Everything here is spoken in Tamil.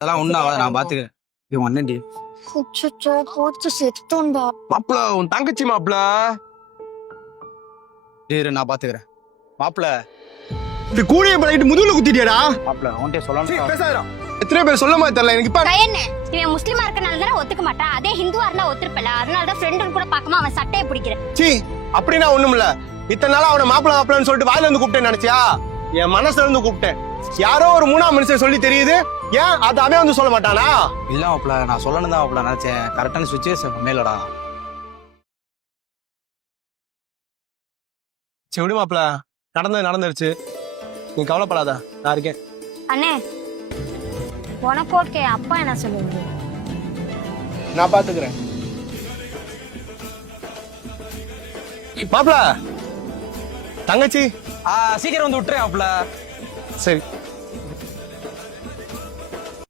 அதெல்லாம் ஒண்ணும் ஆகாது, நான் பாத்துக்கிறேன். இது ஒன்னடி அச்சச்சோ, போச்சு செத்தோண்டா. மாப்பிள உன் தங்கச்சி மாப்பிள. இரு, நான் பாத்துக்கிறேன். மாப்பிள இப்படி கூடிய பழகிட்டு முதுகுல குத்திட்டியாடா. மாப்பிள அவன்கிட்ட சொல்லணும். பேசாதடா. எத்தனை பேர் சொல்ல மாதிரி தெரியல எனக்கு. இப்ப என்ன இவன் முஸ்லிமா இருக்கனால தானே ஒத்துக்க மாட்டான். அதே ஹிந்துவா இருந்தா ஒத்துருப்பல. அதனாலதான் ஃப்ரெண்டுன்னு கூட பார்க்காம அவன் சட்டையை பிடிக்கிறேன். சீ, அப்படின்னா ஒண்ணும் இல்ல. இத்தனை நாளா அவனை மாப்பிள மாப்பிளன்னு சொல்லிட்டு வாயில இருந்து கூப்பிட்டேன் நினைச்சியா? என் மனசுல இருந்து கூப்பிட்டேன். யாரோ ஒரு மூணாம் மனுஷன் சொல்லி தெரியுது. ஏன் அது அவன் வந்து சொல்ல மாட்டானா? இல்ல மாப்பிள, நான் சொல்லணும் தான் மாப்பிள நினைச்சேன். கரெக்டான சுச்சுவேஷன் மேலடா. சரி விடு மாப்பிள, நடந்தது நடந்துருச்சு. நீ கவலைப்படாத, நான் இருக்கேன். அண்ணே, உனக்கு ஓகே, அப்பா என்ன சொல்லுவாரு? நான் பாத்துக்கிறேன். மாப்பிள, தங்கச்சி சீக்கிரம் வந்து விட்டுறேன் மாப்பிள. சரி.